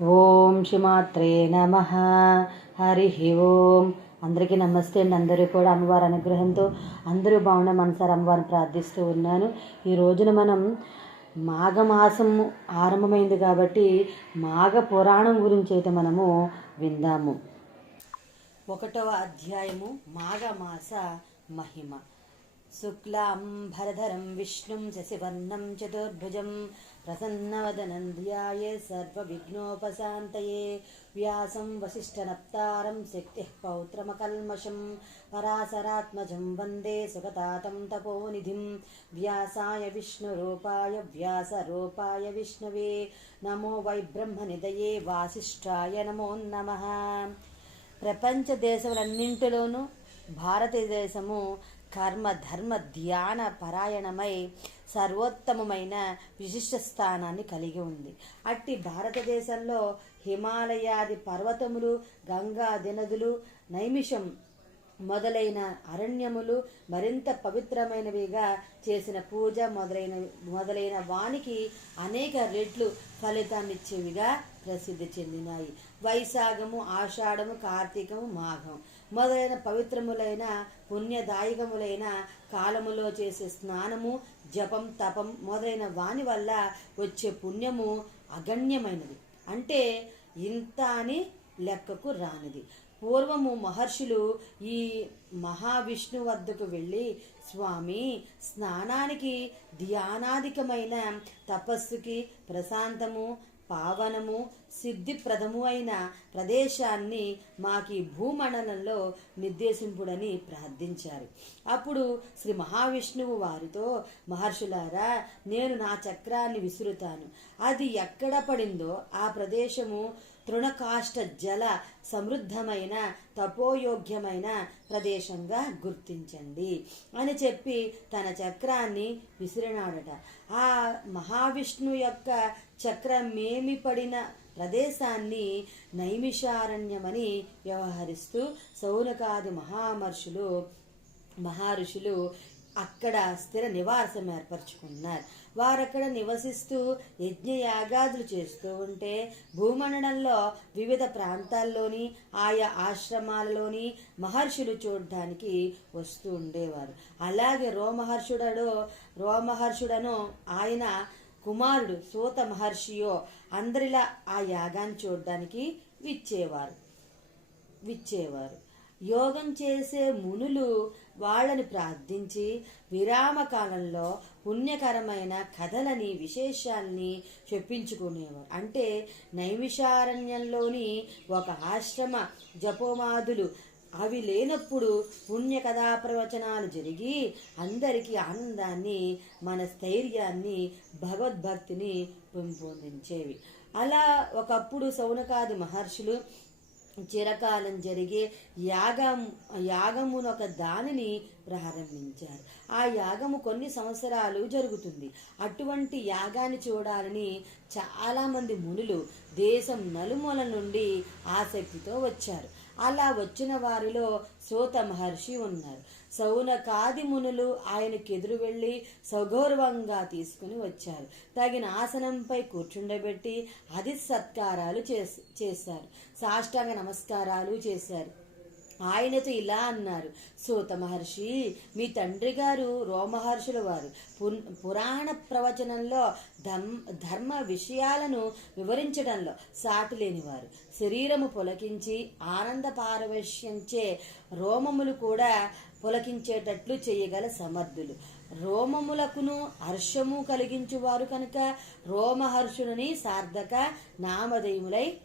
ఓం శ్రీమాత్రే నమ. హరి ఓం. అందరికీ నమస్తే అండి. అందరూ కూడా అమ్మవారి అనుగ్రహంతో అందరూ బాగుండే మనసారి అమ్మవారిని ప్రార్థిస్తూ ఉన్నాను. ఈ రోజున మనం మాఘమాసం ఆరంభమైంది కాబట్టి మాఘ పురాణం గురించి అయితే మనము విందాము. ఒకటవ అధ్యాయము మాఘమాస మహిమ. శుక్లాం భరధరం విష్ణుం శశివర్ణం చతుర్భుజం ప్రసన్నవదనం ధ్యాయే సర్వవిఘ్నోపశాంతయే వ్యాసం వసిష్ఠనప్తారం శక్తి పౌత్రమకల్మషం పరాశరాత్మజం వందే సుగతాతం తపోనిధిం వ్యాసాయ విష్ణురూపాయ వ్యాసరూపాయ విష్ణవే నమో వై బ్రహ్మనిదయే వాసిష్ఠాయ నమో నమ ప్రపంచ దేశములన్నింటిలోనూ భారతదేశము కర్మ ధర్మ ధ్యాన పరాయణమై సర్వోత్తమమైన విశిష్ట స్థానాన్ని కలిగి ఉంది. అట్టి భారతదేశంలో హిమాలయాది పర్వతములు గంగా దినదులు నైమిషం మొదలైన అరణ్యములు మరింత పవిత్రమైనవిగా చేసిన పూజ మొదలైన మొదలైన వానికి అనేక రెట్లు ఫలితాన్నిచ్చేవిగా ప్రసిద్ధి చెందినాయి. వైశాఖము ఆషాఢము కార్తీకము మాఘం. మొదలైన పవిత్రములైన పుణ్యదాయకములైన కాలములో చేసే స్నానము జపం తపం మొదలైన వాని వల్ల వచ్చే పుణ్యము అగణ్యమైనది. అంటే ఇంత అని లెక్కకు రానిది. పూర్వము మహర్షులు ఈ మహావిష్ణు వద్దకు వెళ్ళి స్వామి స్నానానికి ధ్యానాధికమైన తపస్సుకి ప్రశాంతము పావనము సిద్ధిప్రదము అయిన ప్రదేశాన్ని మాకి భూమండలంలో నిర్దేశింపుడని ప్రార్థించారు. అప్పుడు శ్రీ మహావిష్ణువు వారితో మహర్షులారా నేను నా చక్రాన్ని విసురుతాను. అది ఎక్కడ పడిందో ఆ ప్రదేశము తృణకాష్ట జల సమృద్ధమైన తపోయోగ్యమైన ప్రదేశంగా గుర్తించండి అని చెప్పి తన చక్రాన్ని విసిరినాడట. ఆ మహావిష్ణు యొక్క చక్రమేమి పడిన ప్రదేశాన్ని నైమిషారణ్యమని వ్యవహరిస్తూ సౌనకాది మహామర్షులు మహర్షులు అక్కడ స్థిర నివాసం ఏర్పరచుకున్నారు. వారక్కడ నివసిస్తూ యజ్ఞయాగాదులు చేస్తూ ఉంటే భూమండలంలో వివిధ ప్రాంతాల్లోని ఆయా ఆశ్రమాలలోని మహర్షులు చూడడానికి వస్తూ ఉండేవారు. అలాగే రోమహర్షుడడు రోమహర్షుడను ఆయన కుమారుడు సూత మహర్షియో అందరిలా ఆ యాగాన్ని చూడడానికి విచ్చేవారు విచ్చేవారు. యోగం చేసే మునులు వాళ్ళని ప్రార్థించి విరామ కాలంలో పుణ్యకరమైన కథలని విశేషాల్ని చెప్పించుకునేవారు. అంటే నైమిషారణ్యంలోని ఒక ఆశ్రమ జపోమాదులు అవి లేనప్పుడు పుణ్య కథా ప్రవచనాలు జరిగి అందరికీ ఆనందాన్ని మన స్థైర్యాన్ని భగవద్భక్తిని పెంపొందించేవి. అలా ఒకప్పుడు సౌనకాది మహర్షులు చిరకాలం జరిగే యాగం యాగమును ఒక దానిని ప్రారంభించారు. ఆ యాగము కొన్ని సంవత్సరాలు జరుగుతుంది. అటువంటి యాగాన్ని చూడాలని చాలామంది మునులు దేశం నలుమూల నుండి ఆసక్తితో వచ్చారు. అలా వచ్చిన వారిలో సోత మహర్షి ఉన్నారు. సౌనకాది మునులు ఆయనకి ఎదురు వెళ్ళి సగౌరవంగా తీసుకుని వచ్చారు. తగిన ఆసనంపై కూర్చుండబెట్టి అది సత్కారాలు చేశారు. సాష్టాంగ నమస్కారాలు చేశారు. ఆయనతో ఇలా అన్నారు సూత మహర్షి మీ తండ్రి గారు రోమహర్షుల వారు. పురాణ ప్రవచనంలో ధర్మ విషయాలను వివరించడంలో సాటి లేనివారు శరీరము పులకించి ఆనంద పారవశ్యంచే రోమములు కూడా పులకించేటట్లు చేయగల సమర్థులు. రోమములకును హర్షము కలిగించువారు కనుక రోమహర్షులని సార్థక నామధేయులై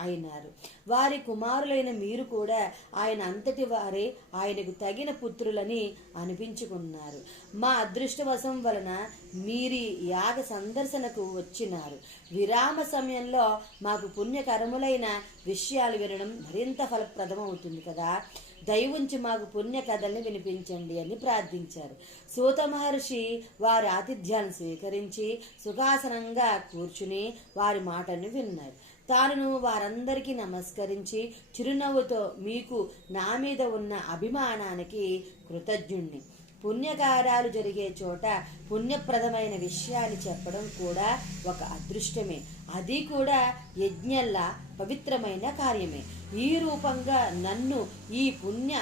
అయినారు. వారి కుమారులైన మీరు కూడా ఆయన అంతటి వారే ఆయనకు తగిన పుత్రులని అనిపించుకున్నారు. మా అదృష్టవశం వలన మీరి యాగ సందర్శనకు వచ్చినారు. విరామ సమయంలో మాకు పుణ్యకరములైన విషయాలు వినడం మరింత ఫలప్రదమవుతుంది కదా. దయవుంచి మాకు పుణ్య కథల్ని వినిపించండి అని ప్రార్థించారు. సూత మహర్షి వారి ఆతిథ్యాన్ని స్వీకరించి సుఖాసనంగా కూర్చుని వారి మాటను విన్నారు. తాను వారందరికీ నమస్కరించి చిరునవ్వుతో మీకు నా మీద ఉన్న అభిమానానికి కృతజ్ఞుణ్ణి. పుణ్యకార్యాలు జరిగే చోట పుణ్యప్రదమైన విషయాన్ని చెప్పడం కూడా ఒక అదృష్టమే. అది కూడా యజ్ఞల్లా పవిత్రమైన కార్యమే. ఈ రూపంగా నన్ను ఈ పుణ్య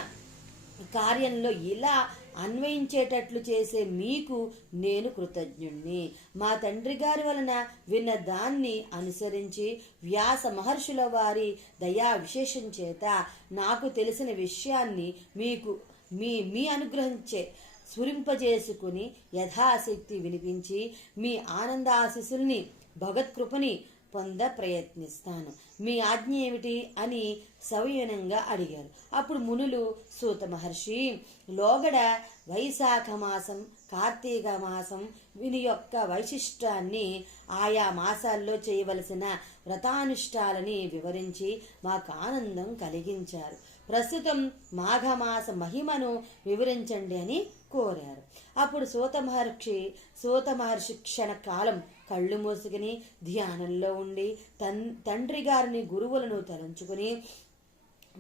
కార్యంలో ఇలా అన్వయించేటట్లు చేసే మీకు నేను కృతజ్ఞుణ్ణి. మా తండ్రి గారి వలన విన్న దాన్ని అనుసరించి వ్యాస మహర్షుల వారి దయా విశేషం చేత నాకు తెలిసిన విషయాన్ని మీకు మీ మీ అనుగ్రహించే స్ఫురింపజేసుకుని యథాశక్తి వినిపించి మీ ఆనంద ఆశీస్సుల్ని భగత్కృపని పొంద ప్రయత్నిస్తాను. మీ ఆజ్ఞ ఏమిటి? అని సవినయంగా అడిగారు అప్పుడు మునులు సూత మహర్షి లోగడ వైశాఖ మాసం కార్తీక మాసం వీని యొక్క వైశిష్టాన్ని ఆయా మాసాల్లో చేయవలసిన వ్రతానుష్ఠాలని వివరించి మాకు ఆనందం కలిగించారు. ప్రస్తుతం మాఘమాస మహిమను వివరించండి అని కోరారు. అప్పుడు సూత మహర్షి సూత మహర్షి క్షణకాలం కళ్ళు మూసుకుని ధ్యానంలో ఉండి తన్ తండ్రి గారిని గురువులను తలంచుకుని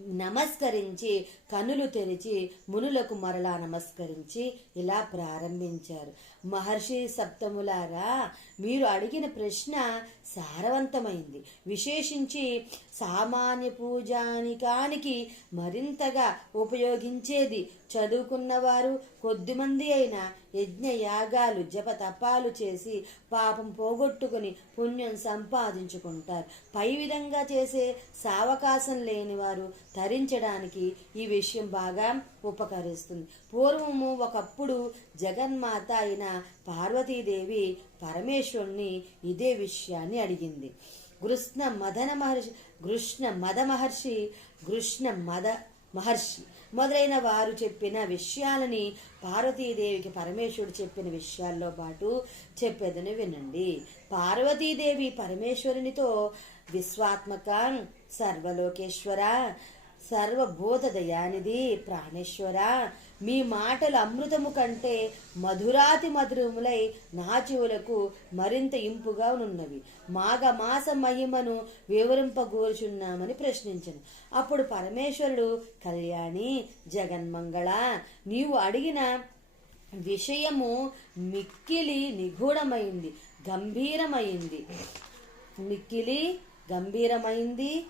నమస్కరించి కనులు తెరిచి మునులకు మరలా నమస్కరించి ఇలా ప్రారంభించారు. మహర్షి సప్తములారా మీరు అడిగిన ప్రశ్న సారవంతమైంది. విశేషించి సామాన్య పూజానికానికి మరింతగా ఉపయోగించేది చదువుకున్నవారు కొద్దిమంది అయినా యజ్ఞ యాగాలు జప తపాలు చేసి పాపం పోగొట్టుకుని పుణ్యం సంపాదించుకుంటారు. పై విధంగా చేసే సావకాశం లేని వారు తరించడానికి ఈ విషయం బాగా ఉపకరిస్తుంది. పూర్వము ఒకప్పుడు జగన్మాత అయిన పార్వతీదేవి పరమేశ్వరుణ్ణి ఇదే విషయాన్ని అడిగింది. కృష్ణ మదన మహర్షి కృష్ణ మద మహర్షి కృష్ణ మద మహర్షి మొదలైన వారు చెప్పిన విషయాలని పార్వతీదేవికి పరమేశ్వరుడు చెప్పిన విషయాల్లో పాటు చెప్పేదని వినండి. పార్వతీదేవి పరమేశ్వరునితో విశ్వాత్మక సర్వలోకేశ్వర సర్వబోధదయానిది ప్రాణేశ్వర. మీ మాటలు అమృతము కంటే మధురాతి మధురములై నా చెవులకు మరింత ఇంపుగా ఉన్నవి మాఘమాస మహిమను వివరింపగోరుచున్నామని ప్రశ్నించను. అప్పుడు పరమేశ్వరుడు కళ్యాణి జగన్మంగళ నీవు అడిగిన విషయము మిక్కిలి నిగూఢమైంది గంభీరమైంది. మిక్కిలి గంభీరమైంది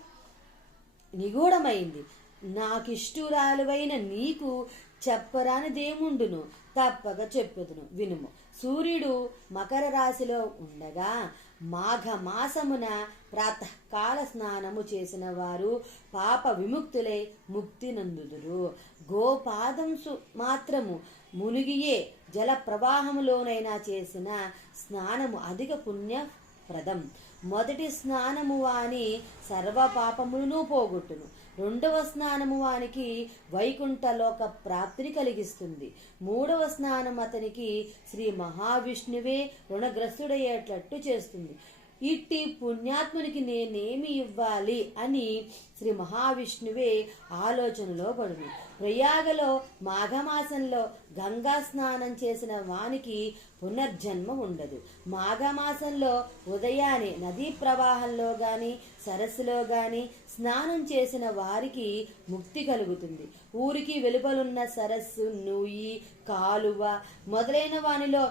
నిగూఢమైంది. నాకిష్టురాలువైన నీకు చెప్పరానిదేముండును తప్పక చెప్పుదును. వినుము. సూర్యుడు మకర రాశిలో ఉండగా మాఘ మాసమున ప్రాతకాల స్నానము చేసిన వారు పాప విముక్తులై ముక్తి నందుదురు గోపాదంసు మాత్రము మునిగియే జల ప్రవాహములోనైనా చేసిన స్నానము అధిక పుణ్యప్రదం. మొదటి స్నానము వాని సర్వ పాపములను పోగొట్టును. రెండవ స్నానము వానికి వైకుంఠలోక ప్రాప్తిని కలిగిస్తుంది. మూడవ స్నానం అతనికి శ్రీ మహావిష్ణువే రుణగ్రస్తుడయ్యేటట్టు చేస్తుంది. ఇట్టి పుణ్యాత్మునికి నేనేమి ఇవ్వాలి అని శ్రీ మహావిష్ణువే ఆలోచనలో పడును. ప్రయాగలో మాఘమాసంలో గంగా స్నానం చేసిన వానికి పునర్జన్మ ఉండదు. మాఘమాసంలో ఉదయాన్నే నదీ ప్రవాహంలో గాని సరస్సులో గాని స్నానం చేసిన వారికి ముక్తి కలుగుతుంది. ఊరికి వెలుపలున్న సరస్సు నూయి కాలువ మొదలైన వానిలో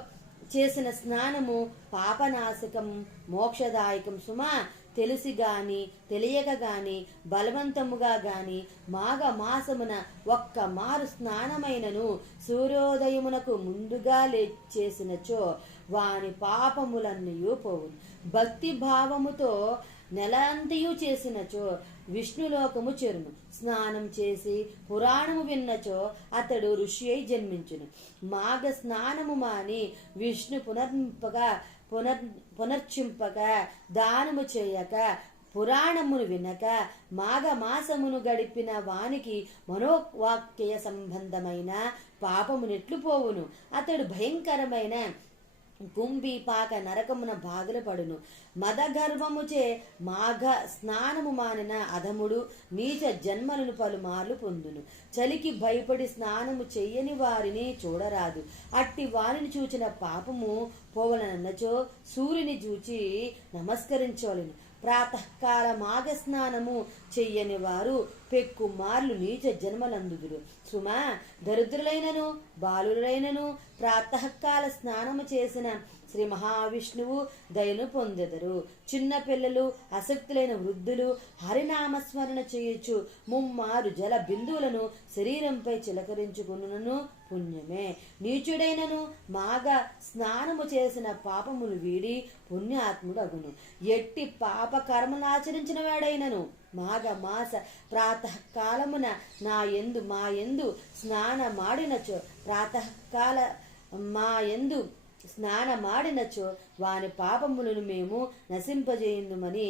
చేసిన స్నానము పాపనాశకం మోక్షదాయకం. సుమా తెలిసి గాని తెలియక గాని బలవంతముగా గాని మాఘ మాసమున ఒక్క మారు స్నానమైనను సూర్యోదయమునకు ముందుగా లేచేసినచో వాని పాపములన్నయూ పోవు. భక్తి భావముతో నెలంతయు చేసినచో విష్ణులోకము చెరును స్నానం చేసి పురాణము విన్నచో అతడు ఋషి అయి జన్మించును. మాఘ స్నానము మాని విష్ణు పునర్పగా పునర్ పునర్చింపక దానము చేయక పురాణమును వినక మాఘ మాసమును గడిపిన వానికి మనోవాక్య సంబంధమైన పాపమునెట్లు పోవును. అతడు భయంకరమైన కుంభీపాక నరకమున బాధలు పడును. మదగర్భముచే మాఘ స్నానము మానిన అధముడు నీచ జన్మలను పలుమార్లు పొందును. చలికి భయపడి స్నానము చెయ్యని వారిని చూడరాదు. అట్టి వారిని చూచిన పాపము పోవలనన్నచో సూర్యుని చూచి నమస్కరించవలను. ప్రాతకాల మాఘ స్నానము చెయ్యని వారు పెక్కుమార్లు నీచ జన్మలందుదురు. సుమా దరిద్రులైనను బాలులైనను ప్రాతకాల స్నానము చేసిన శ్రీ మహావిష్ణువు దయను పొందెదరు. చిన్నపిల్లలు అసక్తులైన వృద్ధులు హరినామస్మరణ చేయొచ్చు ముమ్మారు జల బిందువులను శరీరంపై చిలకరించుకున్నను పుణ్యమే. నీచుడైనను మాగ స్నానము చేసిన పాపములు వీడి పుణ్యాత్ముడు అగును ఎట్టి పాప కర్మలాచరించిన వాడైనను మాఘ మాస ప్రాతకాలమున నా ఎందు మా ఎందు స్నానమాడినచో. ప్రాతకాల మా ఎందు స్నానమాడినచో వాని పాపములను మేము నశింపజేయుదుమని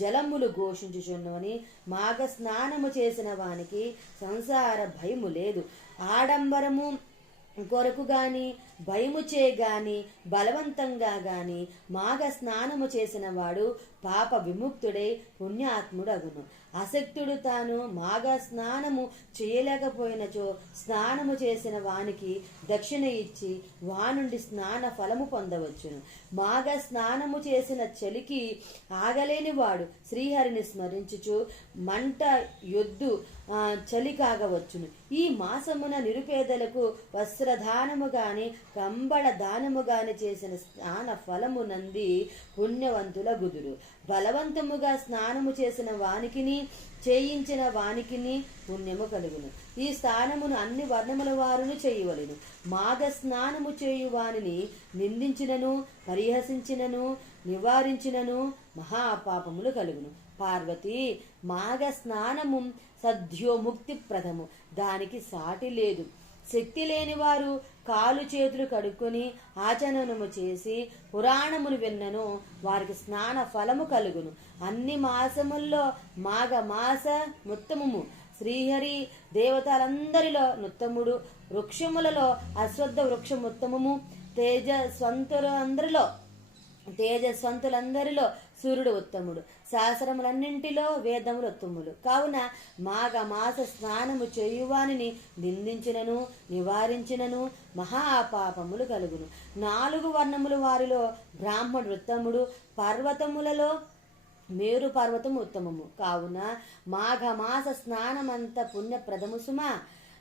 జలములు ఘోషించుచున్నమని మాఘ స్నానము చేసిన వానికి సంసార భయము లేదు. ఆడంబరము కొరకు గాని భయముచే గాని బలవంతంగా గాని మాఘ స్నానము చేసిన వాడు పాప విముక్తుడై పుణ్యాత్ముడగును. అసక్తుడు తాను మాఘ స్నానము చేయలేకపోయినచో స్నానము చేసిన వానికి దక్షిణ ఇచ్చి వానుండి స్నాన ఫలము పొందవచ్చును. మాఘ స్నానము చేసిన చలికి ఆగలేని వాడు శ్రీహరిని స్మరించుచు మంట యొద్దు చలి కాగవచ్చును. ఈ మాసమున నిరుపేదలకు వస్త్రదానము గాని కంబళ దానము గాని చేసిన స్నాన ఫలము నంది పుణ్యవంతుల గుదురు. బలవంతముగా స్నానము చేసిన వానికిని చేయించిన వానికిని పుణ్యము కలుగును. ఈ స్నానమును అన్ని వర్ణముల వారును చేయవలెను. మాద స్నానము చేయు వానిని నిందించినను పరిహసించినను నివారించినను మహాపాపములు కలుగును. పార్వతి మాఘ స్నానము సద్యోముక్తి ప్రథము దానికి సాటి లేదు. శక్తి లేని వారు కాలు చేతులు కడుక్కొని ఆచరణము చేసి పురాణమును విన్నను. వారికి స్నాన ఫలము కలుగును. అన్ని మాసముల్లో మాఘ మాస ముత్తమము. శ్రీహరి దేవతలందరిలో నుత్తముడు. వృక్షములలో అశ్వద్ధ వృక్షం ఉత్తమము తేజ స్వంతులందరిలో తేజస్వంతులందరిలో సూర్యుడు ఉత్తముడు. శాస్త్రములన్నింటిలో వేదములు ఉత్తములు. కావున మాఘ మాస స్నానము చేయువానిని నిందించినను నివారించినను మహాపాపములు కలుగును. నాలుగు వర్ణములు వారిలో బ్రాహ్మణుడు ఉత్తముడు పర్వతములలో మేరు పర్వతం ఉత్తమము. కావున మాఘమాస స్నానమంత పుణ్యప్రదము సుమా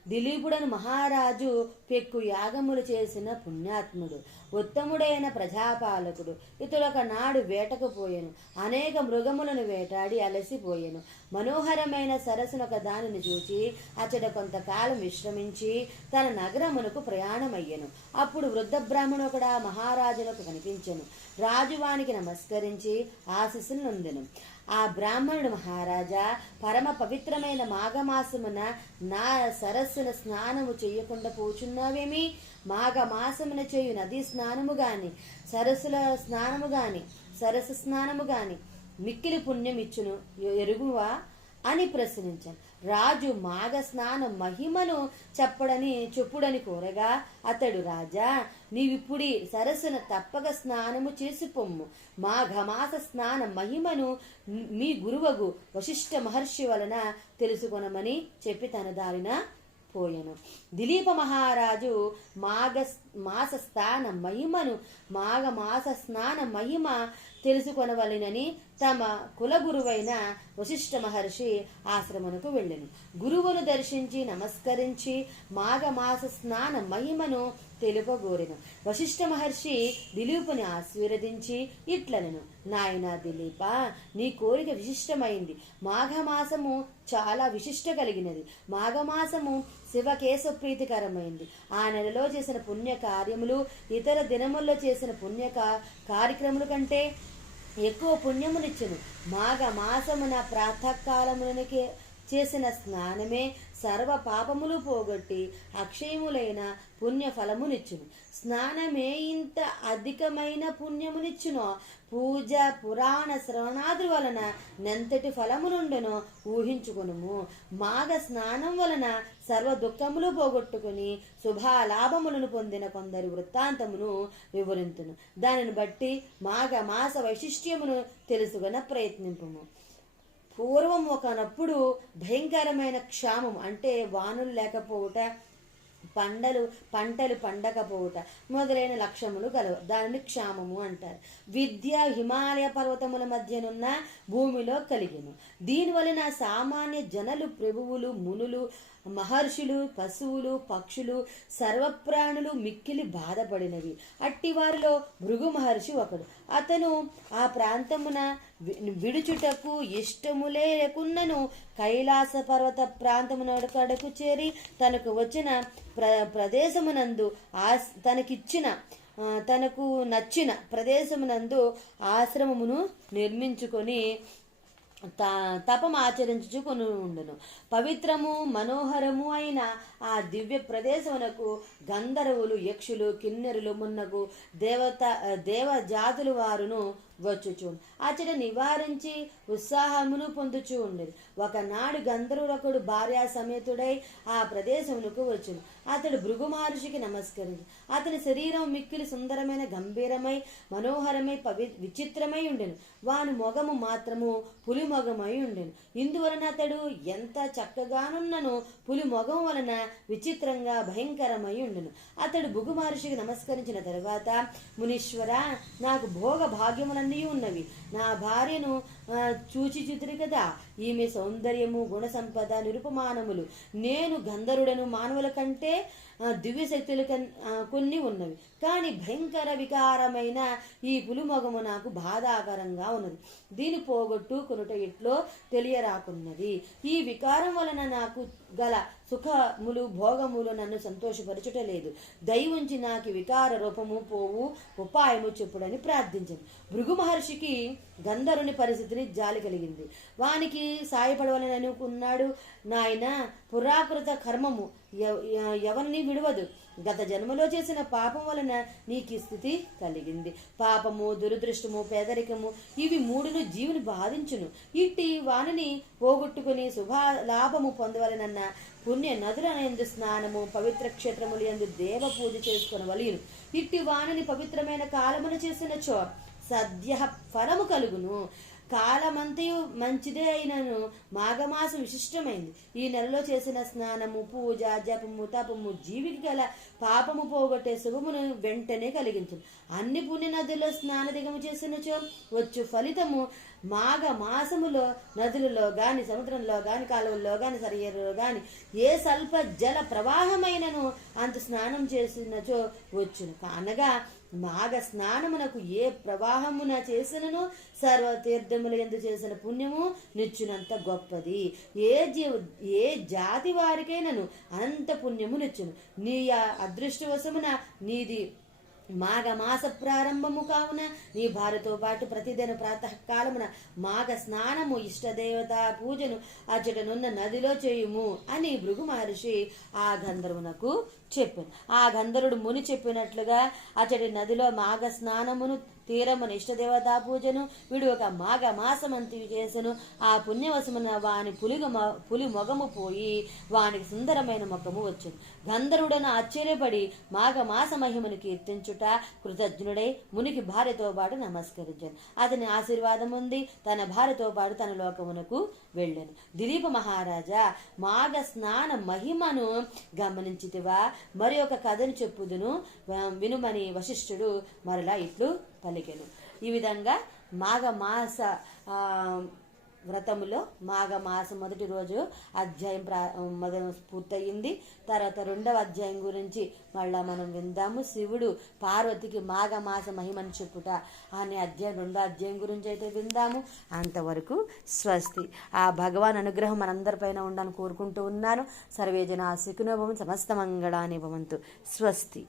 దిలీపుడను మహారాజు పెక్కు యాగములు చేసిన పుణ్యాత్ముడు ఉత్తముడైన ప్రజాపాలకుడు. ఇతడొక నాడు వేటకు పోయెను. అనేక మృగములను వేటాడి అలసిపోయెను. మనోహరమైన సరస్సునొక దానిని చూచి అతడ కొంతకాలం విశ్రమించి తన నగరమునకు ప్రయాణమయ్యెను. అప్పుడు వృద్ధ బ్రాహ్మణొకడా మహారాజునకు కనిపించెను. రాజువానికి నమస్కరించి ఆశీస్సులు నొందెను. ఆ బ్రాహ్మణుడు మహారాజా పరమ పవిత్రమైన మాఘమాసమున నా సరస్సున స్నానము చేయకుండా పోచున్నావేమి? మాఘమాసమున చేయు నదీ స్నానము గాని సరస్సుల స్నానము గాని సరస్సు స్నానము గాని మిక్కిలి పుణ్యం ఇచ్చును ఎరుగువా? అని ప్రశ్నించాను. రాజు మాఘ స్నాన మహిమను చెప్పడని చెప్పుడని కోరగా అతడు రాజా నీవిప్పుడి సరస్సున తప్పక స్నానము చేసిపొమ్ము మాఘమాస స్నాన మహిమను మీ గురువగు వశిష్ఠ మహర్షి వలన తెలుసుకొనమని చెప్పి తన దారిన పోయెను. దిలీప మహారాజు మాఘ మాస స్థాన మహిమను మాఘమాస స్నాన మహిమ తెలుసుకొనవలెనని తమ కులగురువైన వశిష్ఠ మహర్షి ఆశ్రమమునకు వెళ్ళెను. గురువును దర్శించి నమస్కరించి మాఘమాస స్నాన మహిమను తెలుపగోరెను. వశిష్ఠ మహర్షి దిలీపుని ఆశీర్వదించి ఇట్లనను. నాయనా దిలీప నీ కోరిక విశిష్టమైంది. మాఘమాసము చాలా విశిష్ట కలిగినది మాఘమాసము శివకేశ ప్రీతికరమైంది ఆ నెలలో చేసిన పుణ్య కార్యములు ఇతర దినముల్లో చేసిన పుణ్య కా- కార్యక్రముల కంటే ఎక్కువ పుణ్యమునిచ్చును మాఘ మాసమున ప్రాతకాలమునకే చేసిన స్నానమే సర్వ పాపములు పోగొట్టి అక్షయములైన పుణ్య ఫలమునిచ్చును స్నానమే ఇంత అధికమైన పుణ్యమునిచ్చునో పూజ పురాణ శ్రవణాది వలన నెంతటి ఫలమునుండెనో ఊహించుకునుము. మాఘ స్నానం వలన సర్వ దుఃఖములు పోగొట్టుకుని శుభాలాభములను పొందిన కొందరి వృత్తాంతమును వివరింతును. దానిని బట్టి మాఘ మాస వైశిష్ట్యమును తెలుసుకున ప్రయత్నింపుము. పూర్వం ఒకనప్పుడు భయంకరమైన క్షామం అంటే వానులు లేకపోవుట పండలు పంటలు పండకపోవుట మొదలైన లక్ష్యములు కలవు దానిని క్షామము అంటారు. విద్య హిమాలయ పర్వతముల మధ్యనున్న భూమిలో కలిగిను. దీనివలన సామాన్య జనలు ప్రభువులు మునులు మహర్షులు పశువులు పక్షులు సర్వప్రాణులు మిక్కిలి బాధపడినవి. అట్టి వారిలో భృగు మహర్షి ఒకడు. అతను ఆ ప్రాంతమున విడుచుటకు ఇష్టము లేకున్నను కైలాస పర్వత ప్రాంతమునకడకు చేరి తనకు వచ్చిన ప్ర ప్రదేశమునందు ఆస్ తనకిచ్చిన తనకు నచ్చిన ప్రదేశమునందు ఆశ్రమమును నిర్మించుకొని త తపం ఆచరించుకొని ఉండును పవిత్రము మనోహరము అయిన ఆ దివ్య ప్రదేశమునకు గంధర్వులు యక్షులు కిన్నెరులు మున్నగు దేవత దేవజాతులు వారును వచ్చుచు అతడు నివారించి ఉత్సాహమును పొందుచూ ఉండేది ఒకనాడు గంధర్వులకుడు భార్యా సమేతుడై ఆ ప్రదేశమునకు వచ్చును. అతడు భృగు మహర్షికి నమస్కరించి అతని శరీరం మిక్కిలి సుందరమైన గంభీరమై మనోహరమై పవి విచిత్రమై ఉండెను. వాని మొగము మాత్రము పులి మొగమై ఉండెను. ఇందువలన అతడు ఎంత చక్కగానున్నను పులి మొగం వలన విచిత్రంగా భయంకరమై ఉండెను. అతడు భృగు మహర్షికి నమస్కరించిన తరువాత మునీశ్వర నాకు భోగ అన్నీ ఉన్నవి. నా భార్యను చూచి చుతురు కదా. ఈమె సౌందర్యము గుణ సంపద నిరుపమానములు. నేను గంధర్వుడను మానవుల కంటే దివ్య శక్తులు కన్- కొన్ని ఉన్నవి. కానీ భయంకర వికారమైన ఈ పులిమొగము నాకు బాధాకరంగా ఉన్నది. దీని పోగొట్టు కొనుట ఇట్లో తెలియరాకున్నది. ఈ వికారం వలన నాకు గల సుఖములు భోగములు నన్ను సంతోషపరచుట లేదు దయవుంచి నాకు వికార రూపము పోవు ఉపాయము చెప్పుడని ప్రార్థించాను. భృగు మహర్షికి గంధరుని పరిస్థితిని జాలి కలిగింది. వానికి సాయపడవలని అనుకున్నాడు నాయన. పురాకృత కర్మము ఎవరిని విడవదు. గత జన్మలో చేసిన పాపం వలన నీకు స్థితి కలిగింది. పాపము దురదృష్టము పేదరికము ఇవి మూడును జీవుని బాధించును. ఇట్టి వానిని పోగొట్టుకుని శుభ లాభము పొందవలనన్న పుణ్య నదులనందు స్నానము పవిత్ర క్షేత్రములు ఎందు దేవ పూజ చేసుకునవలయును. ఇట్టి వానిని పవిత్రమైన కాలమున చేసినచో సద్య ఫలము కలుగును. కాలమంతయు మంచిదే అయినను మాఘమాసం విశిష్టమైంది. ఈ నెలలో చేసిన స్నానము పూజ జపము తపము జీవికి గల పాపము పోగొట్టే శుభమును వెంటనే కలిగించును. అన్ని పుణ్య నదుల్లో స్నాన దిగము చేసినచో వచ్చు ఫలితము మాఘ మాసములో నదులలో గాని సముద్రంలో గాని కాలువల్లో గాని సరియరులో గాని ఏ స్వల్ప జల ప్రవాహమైనను అంత స్నానం చేసినచో వచ్చును. అనగా మాఘ స్నానమునకు ఏ ప్రవాహమున చేసినను సర్వ తీర్థముల ఎందు చేసిన పుణ్యము నిచ్చునంత గొప్పది. ఏ జీవ ఏ జాతి వారికైనను అనంత పుణ్యము నిచ్చును. నీ ఆ అదృష్టవశమున నీది మాఘ మాస ప్రారంభము కావున నీ భార్యతో పాటు ప్రతిదిన ప్రాతకాలమున మాఘ స్నానము ఇష్టదేవత పూజను అచ్చటనున్న నదిలో చేయుము అని భృగు మహర్షి ఆ గంధర్వునకు చెప్పాను ఆ గంధర్వుడు ముని చెప్పినట్లుగా అచ్చటి నదిలో మాఘ స్నానమును తీరమున ఇష్టదేవతా పూజను వీడు ఒక మాఘ మాసమంతి చేసెను. ఆ పుణ్యవశమున వాని పులిగ పులి మొగము పోయి వానికి సుందరమైన మొగము వచ్చింది గంధర్వుడను ఆశ్చర్యపడి మాఘ మాస మహిమను కీర్తించుట కృతజ్ఞుడై మునికి భార్యతో పాటు నమస్కరించాను. అతని ఆశీర్వాదం ఉంది తన భార్యతో పాటు తన లోకమునకు వెళ్ళాను. దిలీప మహారాజా మాఘ స్నాన మహిమను గమనించితివా? మరి ఒక కథను చెప్పుదును వినుమని వశిష్ఠుడు మరలా ఇట్లు పలికెను. ఈ విధంగా మాఘ మాస ఆ, వ్రతములో మాఘ మాసం మొదటి రోజు అధ్యాయం ప్రా పూర్తయింది. తర్వాత రెండవ అధ్యాయం గురించి మళ్ళా మనం విందాము. శివుడు పార్వతికి మాఘమాస మహిమని చెప్పుట అనే అధ్యాయం రెండో అధ్యాయం గురించి అయితే విందాము. అంతవరకు స్వస్తి. ఆ భగవాన్ అనుగ్రహం మనందరిపైన ఉండాలని కోరుకుంటూ ఉన్నాను. సర్వేజన సుఖినోభవం సమస్త మంగళాని భవంతు. స్వస్తి.